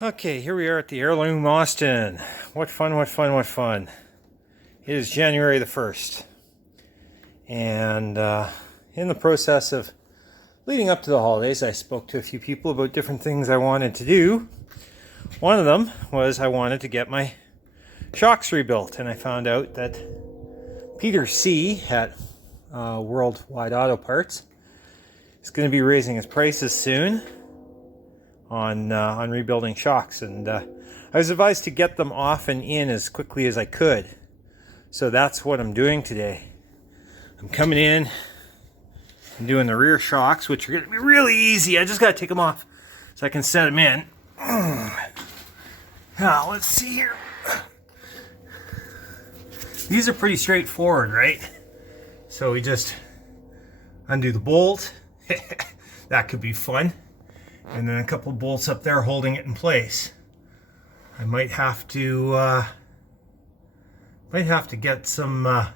Okay, here we are at the Heirloom Austin. What fun, what fun, what fun. It is January the 1st. And in the process of leading up to the holidays, I spoke to a few people about different things I wanted to do. One of them was I wanted to get my shocks rebuilt. And I found out that Peter C. at Worldwide Auto Parts is going to be raising his prices soon on rebuilding shocks, and I was advised to get them off and in as quickly as I could. So that's what I'm doing today. I'm coming in and doing the rear shocks, which are going to be really easy. I just got to take them off so I can set them in. Now let's see here. These are pretty straightforward, right? So we just undo the bolt. That could be fun. And then a couple bolts up there holding it in place. I might have to get some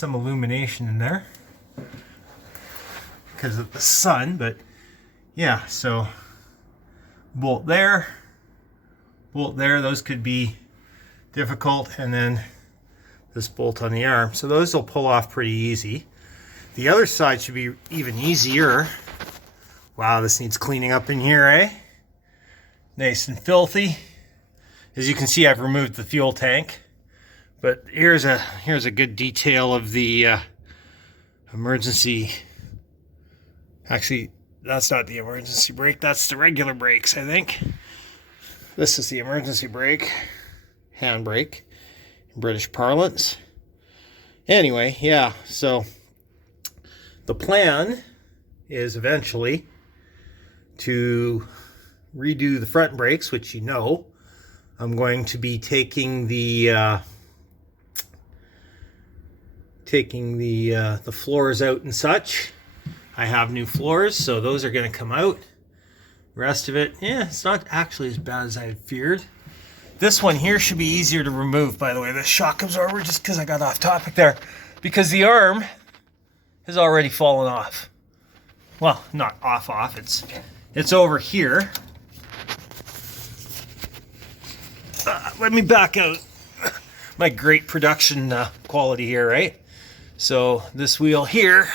illumination in there because of the sun. But yeah, so bolt there, those could be difficult, and then this bolt on the arm. So those will pull off pretty easy. The other side should be even easier. Wow, this needs cleaning up in here, eh? Nice and filthy. As you can see, I've removed the fuel tank. But here's a good detail of the emergency. Actually, that's not the emergency brake. That's the regular brakes, I think. This is the emergency brake, handbrake, in British parlance. Anyway, yeah, so the plan is eventually to redo the front brakes, which you know I'm going to be taking the floors out and such. I have new floors, so those are going to come out. The rest of it, yeah, it's not actually as bad as I had feared. This one here should be easier to remove, by the way. The shock absorber, just because I got off topic there, because the arm has already fallen off. Well, not off, it's over here. Let me back out. My great production quality here, right? So this wheel here,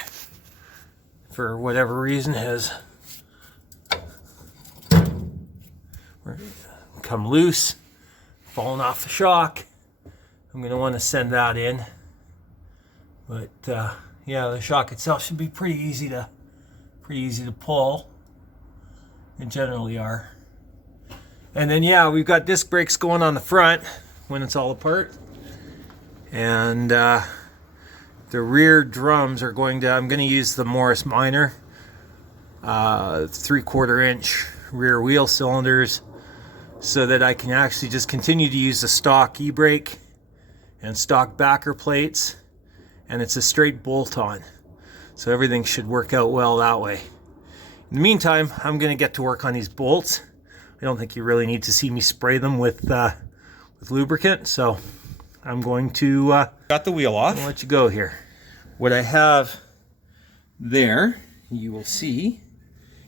for whatever reason, has come loose, fallen off the shock. I'm going to want to send that in. But yeah, the shock itself should be pretty easy to pull. They generally are. And then yeah, we've got disc brakes going on the front when it's all apart. And the rear drums are I'm going to use the Morris Minor 3/4 inch rear wheel cylinders, so that I can actually just continue to use the stock e-brake and stock backer plates, and it's a straight bolt on. So everything should work out well that way. In the meantime, I'm going to get to work on these bolts. I don't think you really need to see me spray them with lubricant, so I'm going to got the wheel off. I'll let you go here. What I have there, you will see,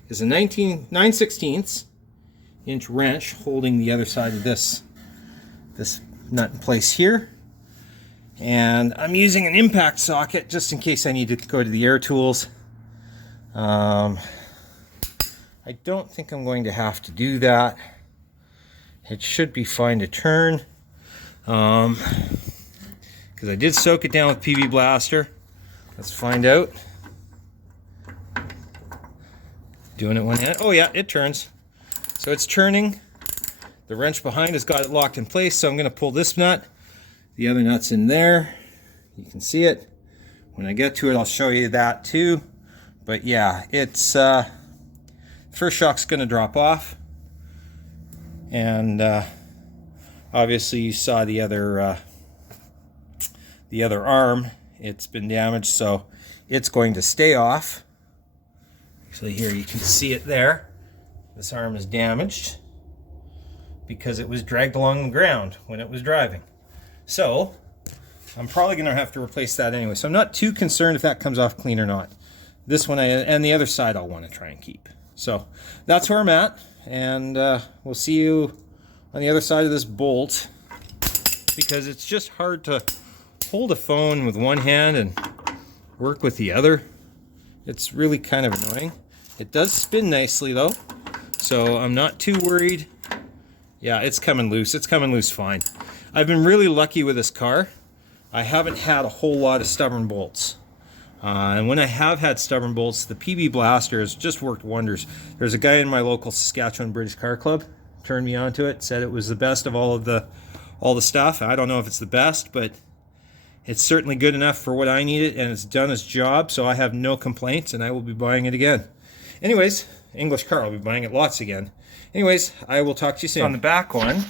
is a 9/16 inch wrench holding the other side of this nut in place here. And I'm using an impact socket just in case I need to go to the air tools. I don't think I'm going to have to do that. It should be fine to turn. Because I did soak it down with PV Blaster. Let's find out. Doing it one hand. Oh yeah, it turns. So it's turning. The wrench behind has got it locked in place, so I'm going to pull this nut. The other nut's in there. You can see it. When I get to it, I'll show you that too. But yeah, it's first shock's going to drop off. And obviously you saw the other arm. It's been damaged, so it's going to stay off. Actually, here you can see it there. This arm is damaged because it was dragged along the ground when it was driving. So I'm probably going to have to replace that anyway. So I'm not too concerned if that comes off clean or not. This one and the other side I'll want to try and keep. So that's where I'm at, and we'll see you on the other side of this bolt because it's just hard to hold a phone with one hand and work with the other. It's really kind of annoying. It does spin nicely though, so I'm not too worried. Yeah, it's coming loose. It's coming loose fine. I've been really lucky with this car. I haven't had a whole lot of stubborn bolts. And when I have had stubborn bolts, the PB Blaster has just worked wonders. There's a guy in my local Saskatchewan British Car Club turned me onto it, said it was the best of all the stuff. I don't know if it's the best, but it's certainly good enough for what I needed, and it's done its job, so I have no complaints, and I will be buying it again. Anyways, English car, I'll be buying it lots again. Anyways, I will talk to you soon. On the back one,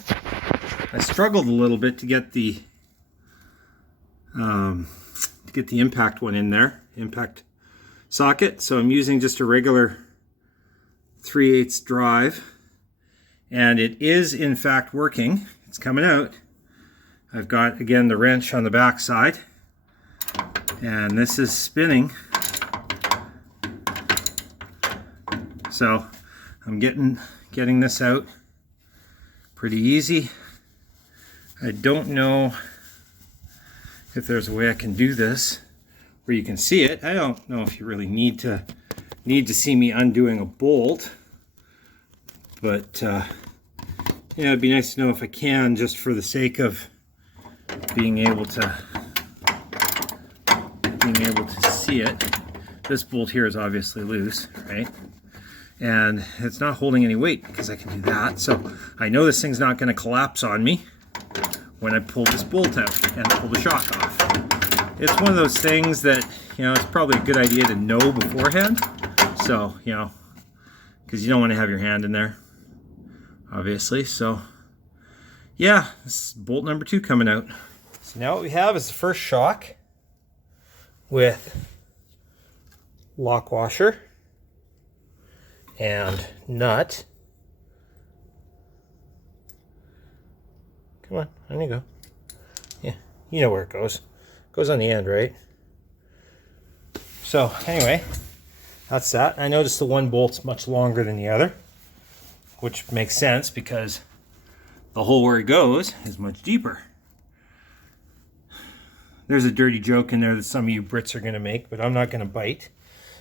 I struggled a little bit to get the impact one in there, impact socket. So I'm using just a regular 3/8 drive, and it is in fact working. It's coming out. I've got again the wrench on the back side, and this is spinning. So I'm getting this out pretty easy. I don't know if there's a way I can do this where you can see it. I don't know if you really need to see me undoing a bolt, but yeah, it'd be nice to know if I can, just for the sake of being able to see it. This bolt here is obviously loose, right? And it's not holding any weight because I can do that. So I know this thing's not going to collapse on me when I pull this bolt out and pull the shock off. It's one of those things that, you know, it's probably a good idea to know beforehand. So, you know, because you don't want to have your hand in there, obviously. So, yeah, this is bolt number 2 coming out. So now what we have is the first shock with lock washer and nut. Come on, on you go. Yeah, you know where it goes. It goes on the end, right? So anyway, that's that. I noticed the one bolt's much longer than the other, which makes sense because the hole where it goes is much deeper. There's a dirty joke in there that some of you Brits are going to make, but I'm not going to bite.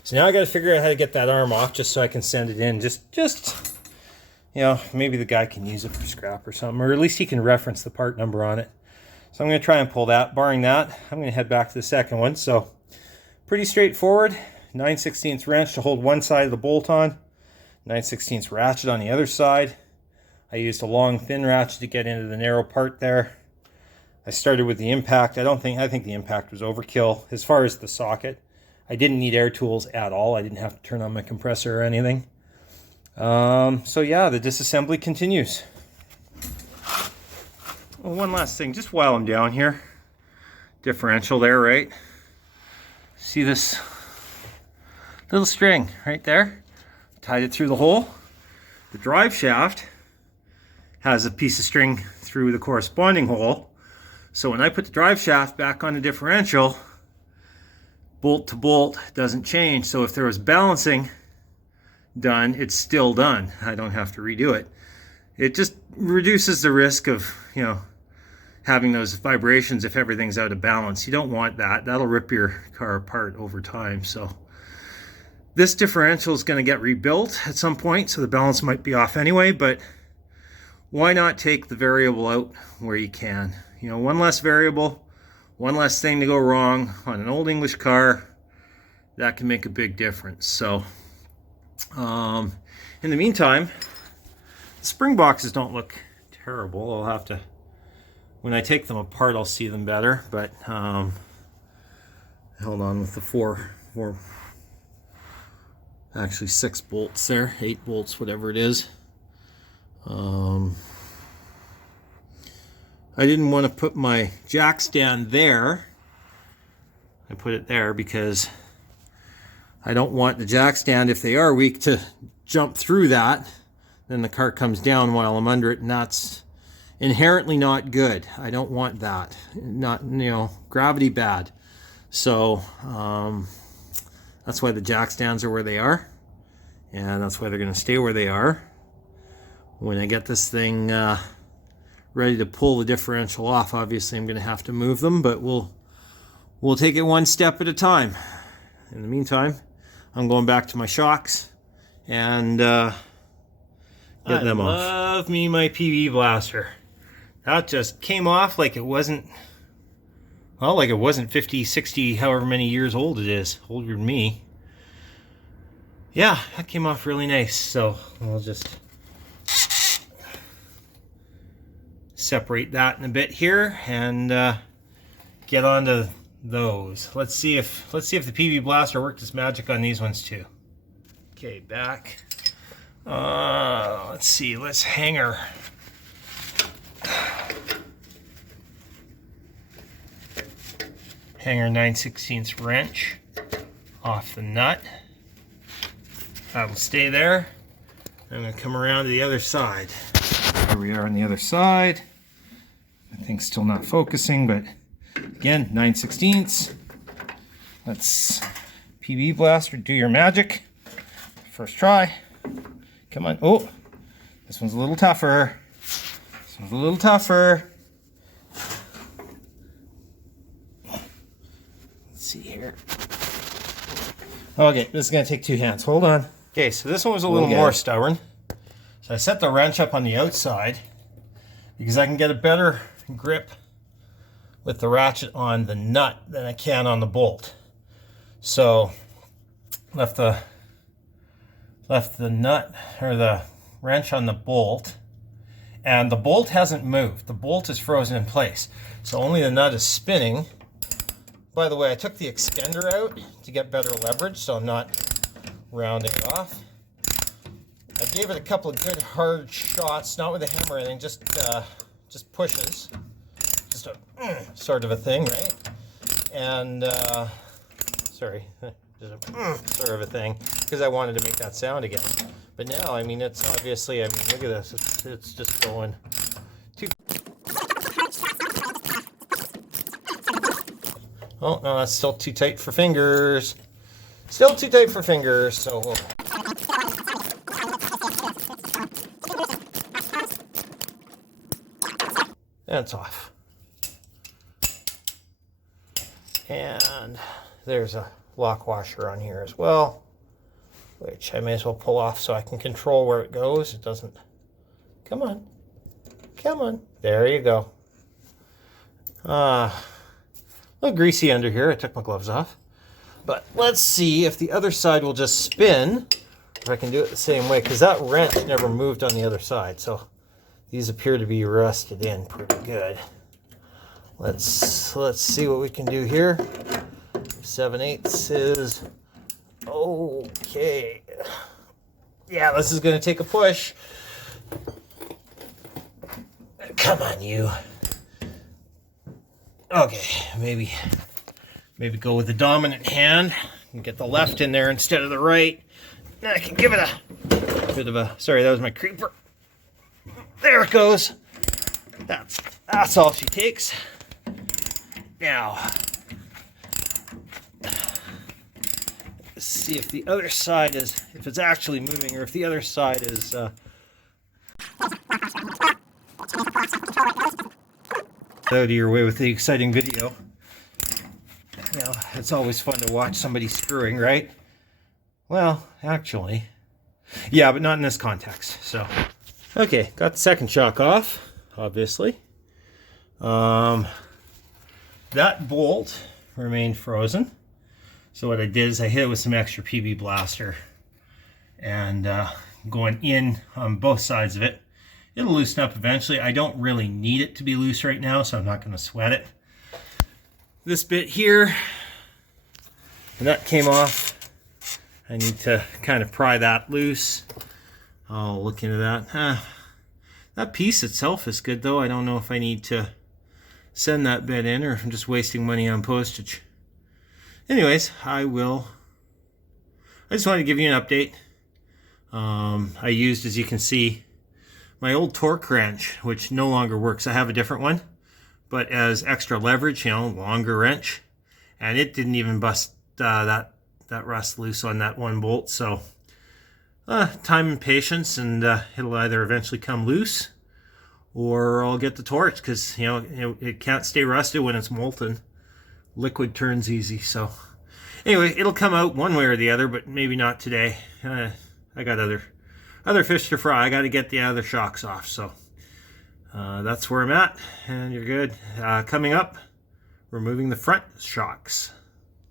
So now I got to figure out how to get that arm off just so I can send it in. Just you know, maybe the guy can use it for scrap or something, or at least he can reference the part number on it. So I'm going to try and pull that. Barring that, I'm going to head back to the second one. So pretty straightforward. 9/16 wrench to hold one side of the bolt on. 9/16 ratchet on the other side. I used a long thin ratchet to get into the narrow part there. I started with the impact. I think the impact was overkill. As far as the socket, I didn't need air tools at all. I didn't have to turn on my compressor or anything. So yeah, the disassembly continues. Well, one last thing, just while I'm down here, differential there, right? See this little string right there? Tied it through the hole. The drive shaft has a piece of string through the corresponding hole. So when I put the drive shaft back on the differential, bolt to bolt doesn't change. So if there was balancing done, it's still done. I don't have to redo it. It just reduces the risk of, you know, having those vibrations if everything's out of balance. You don't want that. That'll rip your car apart over time. So this differential is going to get rebuilt at some point, so the balance might be off anyway, but why not take the variable out where you can? You know, one less variable, one less thing to go wrong on an old English car, that can make a big difference. So in the meantime, the spring boxes don't look terrible. I'll have to, when I take them apart, I'll see them better. But hold on, with the four, actually 6 bolts there, 8 bolts, whatever it is. I didn't want to put my jack stand there. I put it there because I don't want the jack stand, if they are weak, to jump through that. Then the car comes down while I'm under it, and that's inherently not good. I don't want that. Not, you know, gravity bad. So that's why the jack stands are where they are, and that's why they're going to stay where they are. When I get this thing ready to pull the differential off. Obviously I'm going to have to move them, but we'll take it one step at a time. In the meantime, I'm going back to my shocks and get them off. I love me my PB blaster. That just came off like it wasn't, well, like it wasn't 50, 60, however many years old it is. Older than me. Yeah, that came off really nice. So I'll just separate that in a bit here and get on to those. Let's see if the PB blaster worked its magic on these ones too. Okay, back. Let's see. Let's hanger. Hanger 9/16 wrench off the nut. That'll stay there. I'm going to come around to the other side. Here we are on the other side. I think still not focusing, but again, 9/16. Let's PB blaster, do your magic. First try. Come on. Oh, this one's a little tougher. This one's a little tougher. Let's see here. Okay, this is going to take two hands. Hold on. Okay, so this one was a little more stubborn. So I set the wrench up on the outside because I can get a better grip with the ratchet on the nut than I can on the bolt. So left the nut or the wrench on the bolt, and the bolt hasn't moved. The bolt is frozen in place. So only the nut is spinning. By the way, I took the extender out to get better leverage, so I'm not rounding it off. I gave it a couple of good hard shots, not with a hammer or anything, just pushes. Just a sort of a thing, right? And sorry, just a sort of a thing, because I wanted to make that sound again. But now, I mean, it's obviously, I mean, look at this, it's just going too. Oh no, that's still too tight for fingers. Still too tight for fingers, so. That's off. And there's a lock washer on here as well, which I may as well pull off so I can control where it goes. It doesn't, come on, come on. There you go. A little greasy under here. I took my gloves off. But let's see if the other side will just spin, if I can do it the same way, because that wrench never moved on the other side. So these appear to be rusted in pretty good. Let's see what we can do here. 7/8 is okay. Yeah, this is going to take a push. Come on, you. Okay, maybe go with the dominant hand and get the left in there instead of the right. Then I can give it a bit of a, sorry, that was my creeper. There it goes. That's all she takes. Now, let's see if the other side is, if it's actually moving, or if the other side is out of your way with the exciting video. You know, it's always fun to watch somebody screwing, right? Well, actually, yeah, but not in this context. So, okay, got the second shock off, obviously. That bolt remained frozen. So what I did is I hit it with some extra PB blaster and going in on both sides of it. It'll loosen up eventually. I don't really need it to be loose right now, so I'm not going to sweat it. This bit here, the nut came off. I need to kind of pry that loose. I'll look into that. That piece itself is good though. I don't know if I need to send that bit in or if I'm just wasting money on postage. Anyways, I just wanted to give you an update. I used, as you can see, my old torque wrench, which no longer works. I have a different one, but as extra leverage, you know, longer wrench, and it didn't even bust that rust loose on that one bolt. So time and patience, and it'll either eventually come loose, or I'll get the torch, because you know it can't stay rusted when it's molten. Liquid turns easy. So anyway, it'll come out one way or the other, but maybe not today. I got other fish to fry. I got to get the other shocks off. So that's where I'm at, and you're good. Coming up, removing the front shocks.